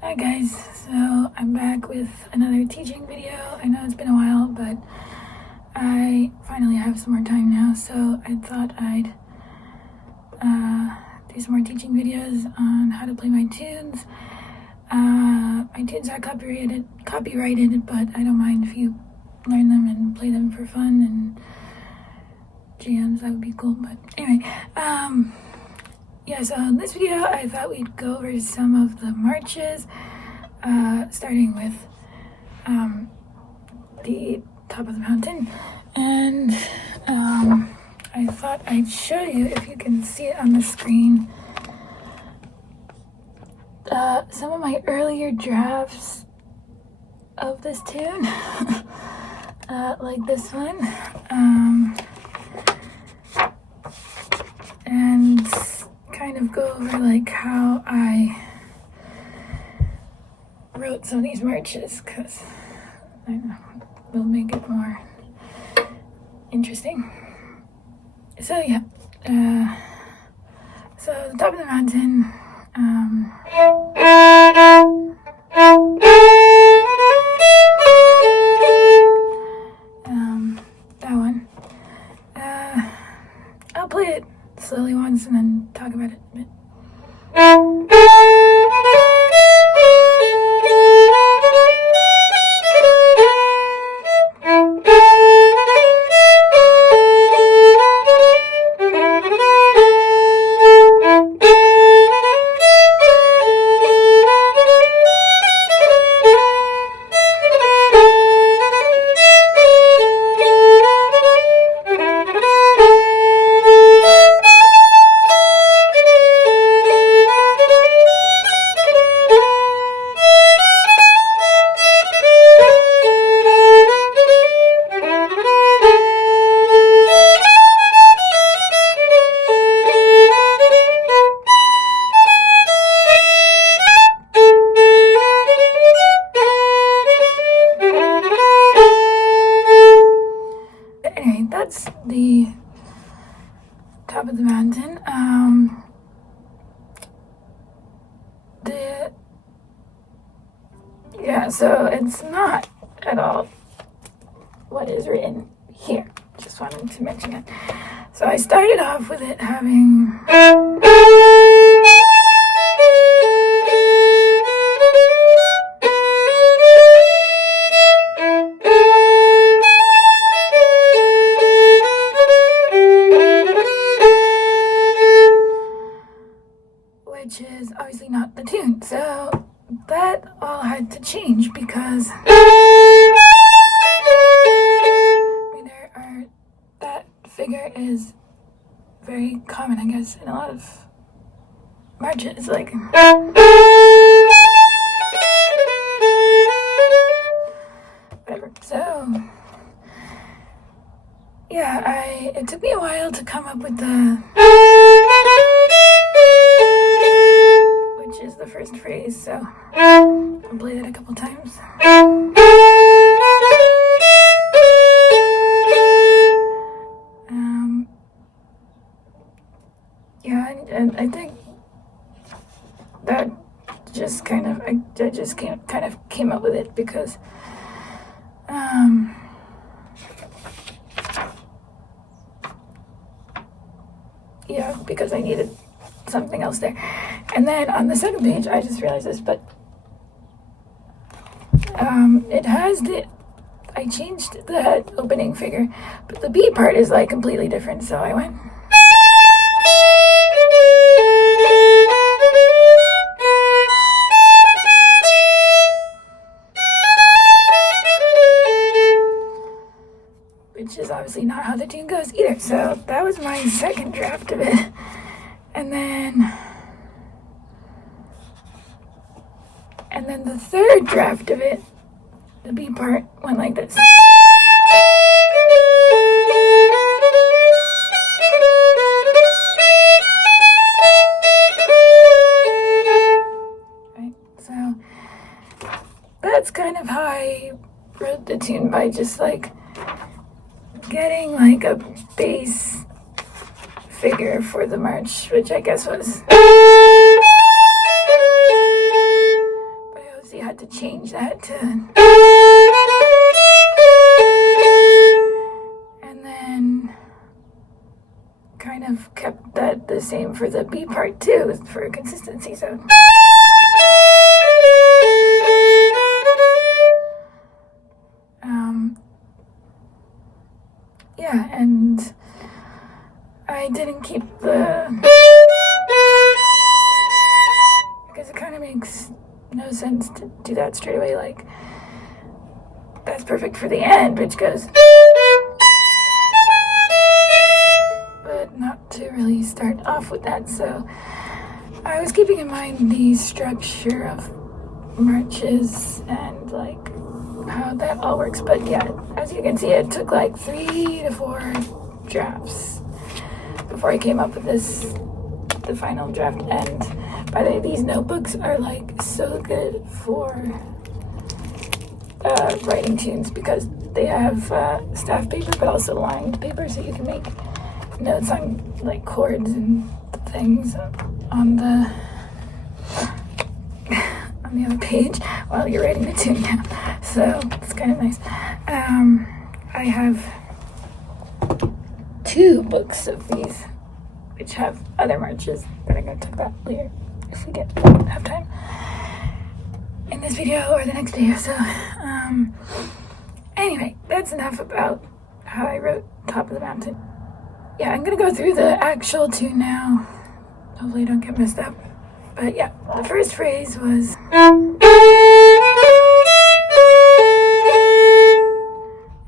Hi guys, so I'm back with another teaching video. I know it's been a while, but I finally have some more time now, so I thought I'd do some more teaching videos on how to play my tunes. My tunes are copyrighted, but I don't mind if you learn them and play them for fun and jams. That would be cool. But anyway, yeah, so in this video I thought we'd go over some of the marches, starting with the top of the mountain, and I thought I'd show you, if you can see it on the screen, some of my earlier drafts of this tune, like this one, and kind of go over like how I wrote some of these marches, because I don't know, will make it more interesting. So yeah, so the top of the mountain, that one. I'll play it slowly once and then talk about it a bit. That's the top of the mountain. So it's not at all what is written here. Just wanted to mention it. So I started off with it having which is obviously not the tune. So that all had to change because that figure is very common, I guess, in a lot of marches, like whatever. So yeah, it took me a while to come up with which is the first phrase, so I'll play that a couple times. Yeah, and I think that just kind of, I just kind of came up with it because yeah, because I needed something else there. And then on the second page, I just realized this, but it has I changed that opening figure, but the B part is like completely different, so I went. Which is obviously not how the tune goes either, so that was my second draft of it. And then the third draft of it, the B part, went like this. Right, so that's kind of how I wrote the tune, by just like getting like a bass figure for the march, which I guess was had to change that to, and then kind of kept that the same for the B part too, for consistency. So yeah, and I didn't keep the, because it kind of makes no sense to do that straight away. Like, that's perfect for the end, which goes, but not to really start off with that. So I was keeping in mind the structure of marches and like how that all works. But yeah, as you can see, it took like 3 to 4 drafts before I came up with the final draft. And by the way, these notebooks are like so good for writing tunes, because they have staff paper but also lined paper, so you can make notes on like chords and things on the other page while you're writing the tune down. So it's kind of nice. I have 2 books of these which have other marches, but I'm going to talk about later if we have time in this video or the next video. So anyway, that's enough about how I wrote Top of the Mountain. Yeah, I'm gonna go through the actual tune now. Hopefully I don't get messed up. But yeah, the first phrase was,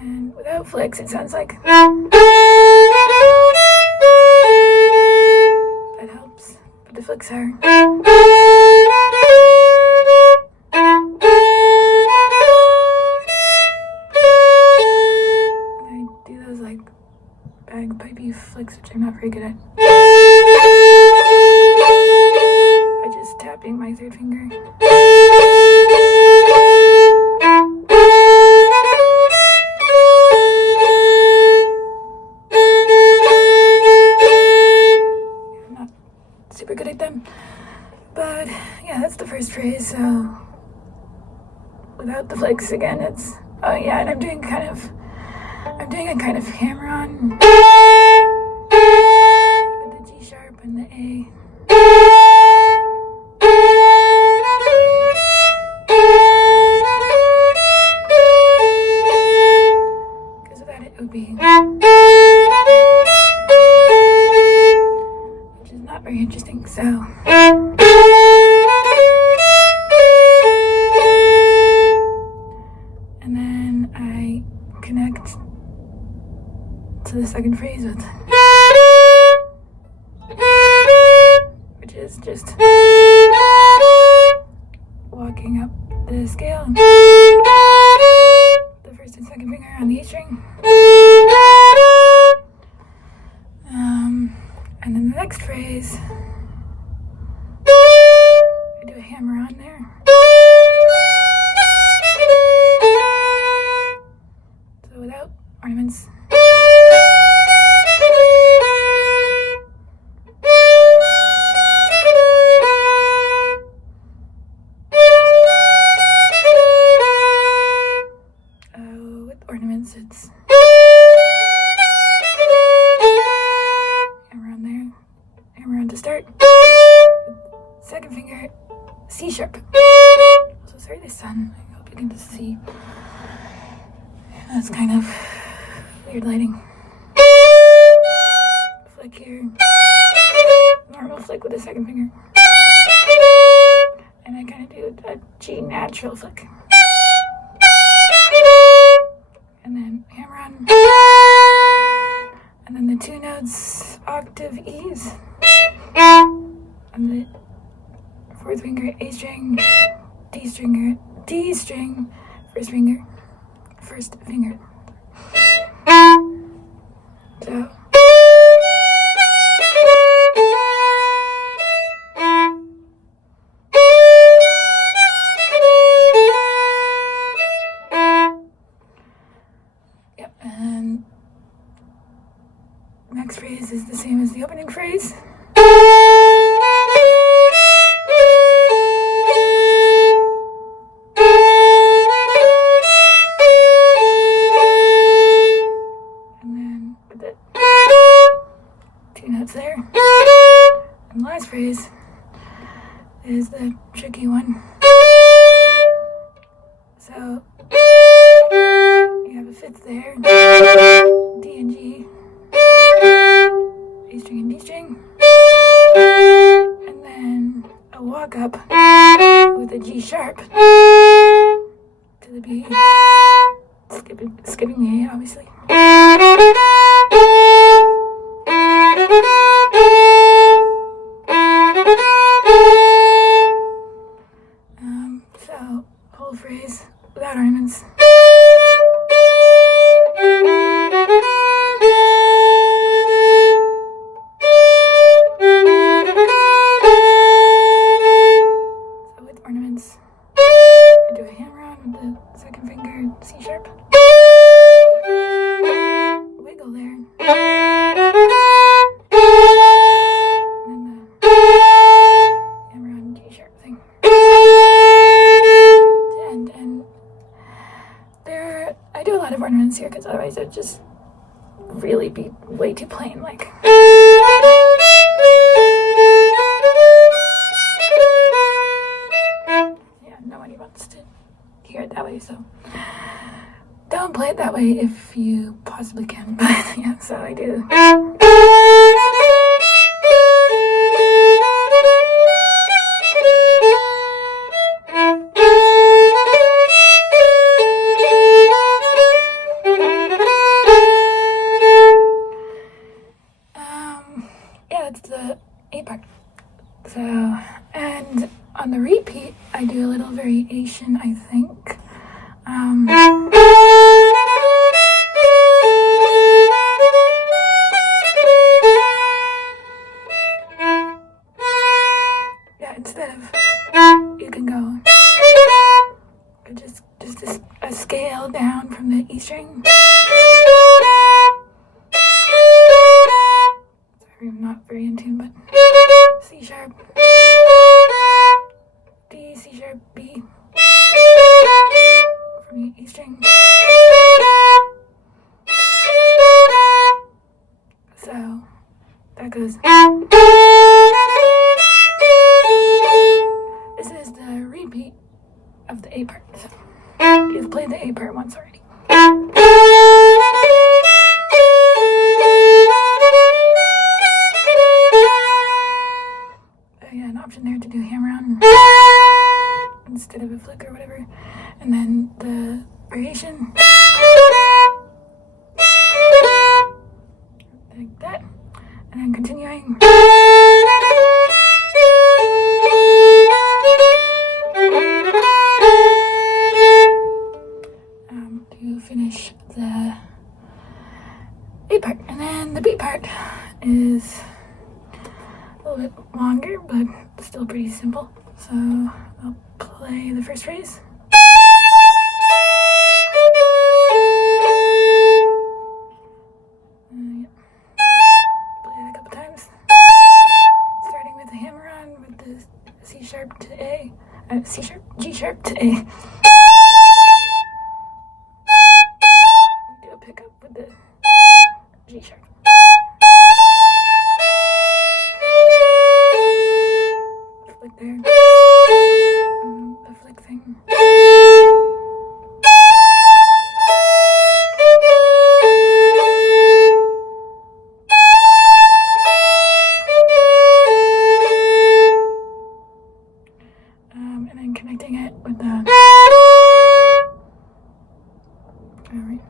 and without flicks it sounds like, that helps, but the flicks are, bagpipey flicks, which I'm not very good at. By just tapping my 3rd finger. I'm not super good at them. But yeah, that's the first phrase. So without the flicks again, it's, oh yeah, and I'm doing a kind of hammer on with the G sharp and the A. Because without it would be, which is not very interesting. So and then I connect to the second phrase with, which is just walking up the scale, the 1st and 2nd finger on the E string, and then the next phrase I do a hammer on there. So without ornaments. It's hammer on there, hammer on to start, 2nd finger, C sharp. So sorry the sun, I hope you can just see. That's kind of weird lighting. Flick here, normal flick with the 2nd finger. And I kind of do a G natural flick. And then hammer on, and then the 2 notes, octave E's, and the 4th finger, A string, D string, 1st finger. So next phrase is the same as the opening phrase. phrase is the tricky one. So you have a fifth there, D and G, A string and D string, and then a walk up with a G sharp to the B, skipping the A, obviously. So whole phrase without ornaments. So with ornaments, I do a hammer on with the second finger, C sharp. Wiggle there. And then the hammer on G sharp thing. And there, I do a lot of ornaments here because otherwise it'd just really be way too plain. Like, yeah, nobody wants to hear it that way, so don't play it that way if you possibly can. But yeah, so I do. Yeah, that's the A part. So, and on the repeat, I do a little variation, I think. Yeah, instead of, you can go just a scale down from the E string. Sorry, I'm not very in tune, but C sharp, D, C sharp, B from the E string. So that goes. This is the repeat of the A part. So you've played the A part once already. Yeah, an option there to do hammer on instead of a flick or whatever. And then the variation. Like that. And then continuing. To finish the A part. And then the B part is a little bit longer, but still pretty simple. So I'll play the first phrase. Yep. Play it a couple times. Starting with the hammer on with the C sharp to A, C sharp, G sharp to A. Do a pickup with the G sharp. Flick there. A flick thing. And then connecting it with the. All right.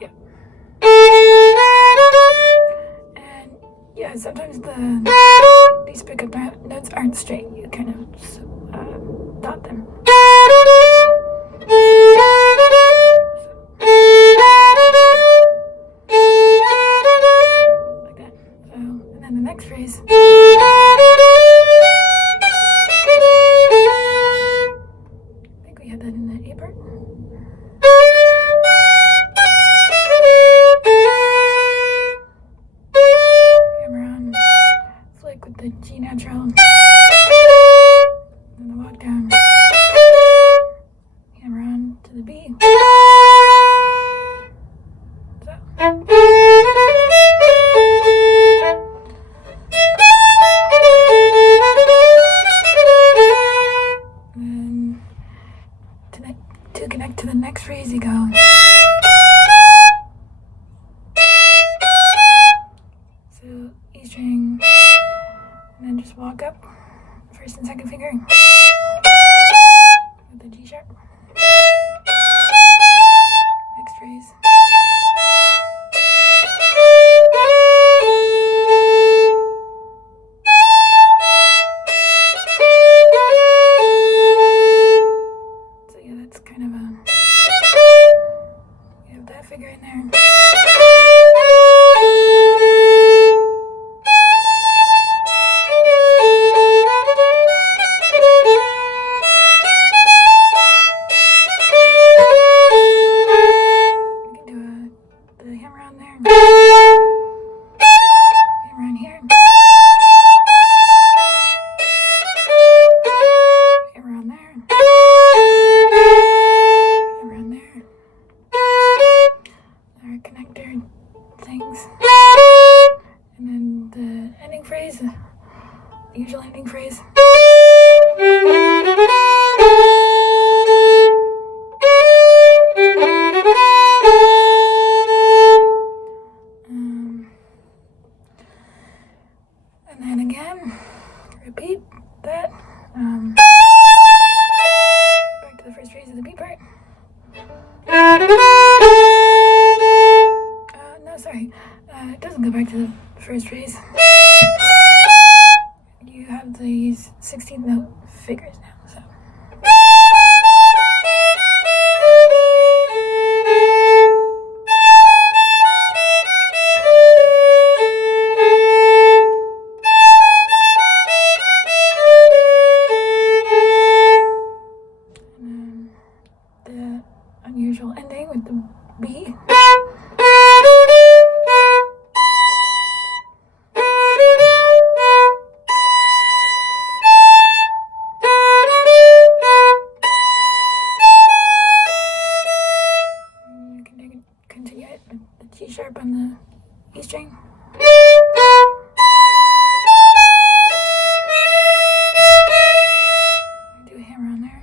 Yep. And yeah, sometimes these pickup notes aren't straight. You kind of dot them. Like that. So, and then the next phrase. I think we had that in the A part. Hammer on, flick with the G natural, and the walk down, hammer on to the B. So. And then just walk up, first and second finger, with the G sharp. Next phrase. So yeah, that's kind of a, you have that figure in there. The hammer on there, hammer on here, hammer on there, hammer on there, our connector things, and then the ending phrase, the usual ending phrase. And then again, repeat that. Back to the first phrase of the beat part. No, sorry. It doesn't go back to the first phrase. You have these 16th note figures now, so. The unusual ending with the B. You can continue it with the G sharp on the E string. Do a hammer on there.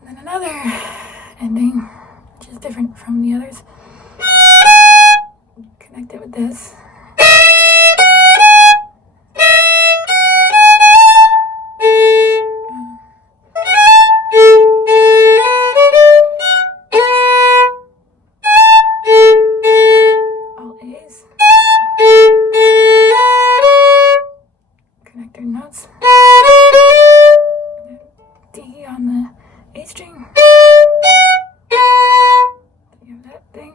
And then another ending, which is different from the others. Connect it with this. All A's. Connector notes. D on the A string. You have that thing.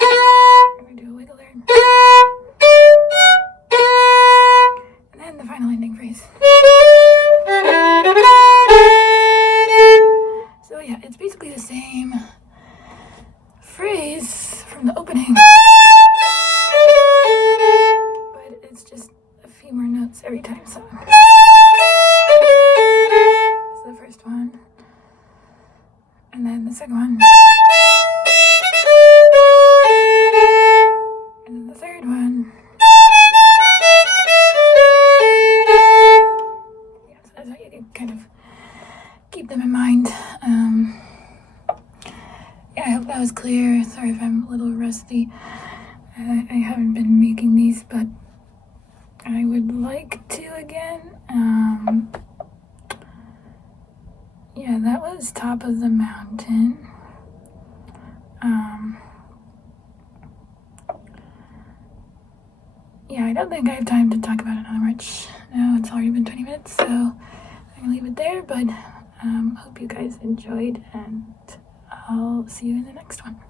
We're going to do a wiggler. And then the final ending phrase. So yeah, it's basically the same phrase from the opening. But it's just a few more notes every time, so. The first one, and then the second one, and then the third one. Yeah, so that's how you can kind of keep them in mind. Yeah, I hope that was clear. Sorry if I'm a little rusty. I haven't been making these, but I would like to again. Yeah, that was Top of the Mountain. Yeah, I don't think I have time to talk about another much. No, it's already been 20 minutes, so I'm gonna leave it there, but hope you guys enjoyed, and I'll see you in the next one.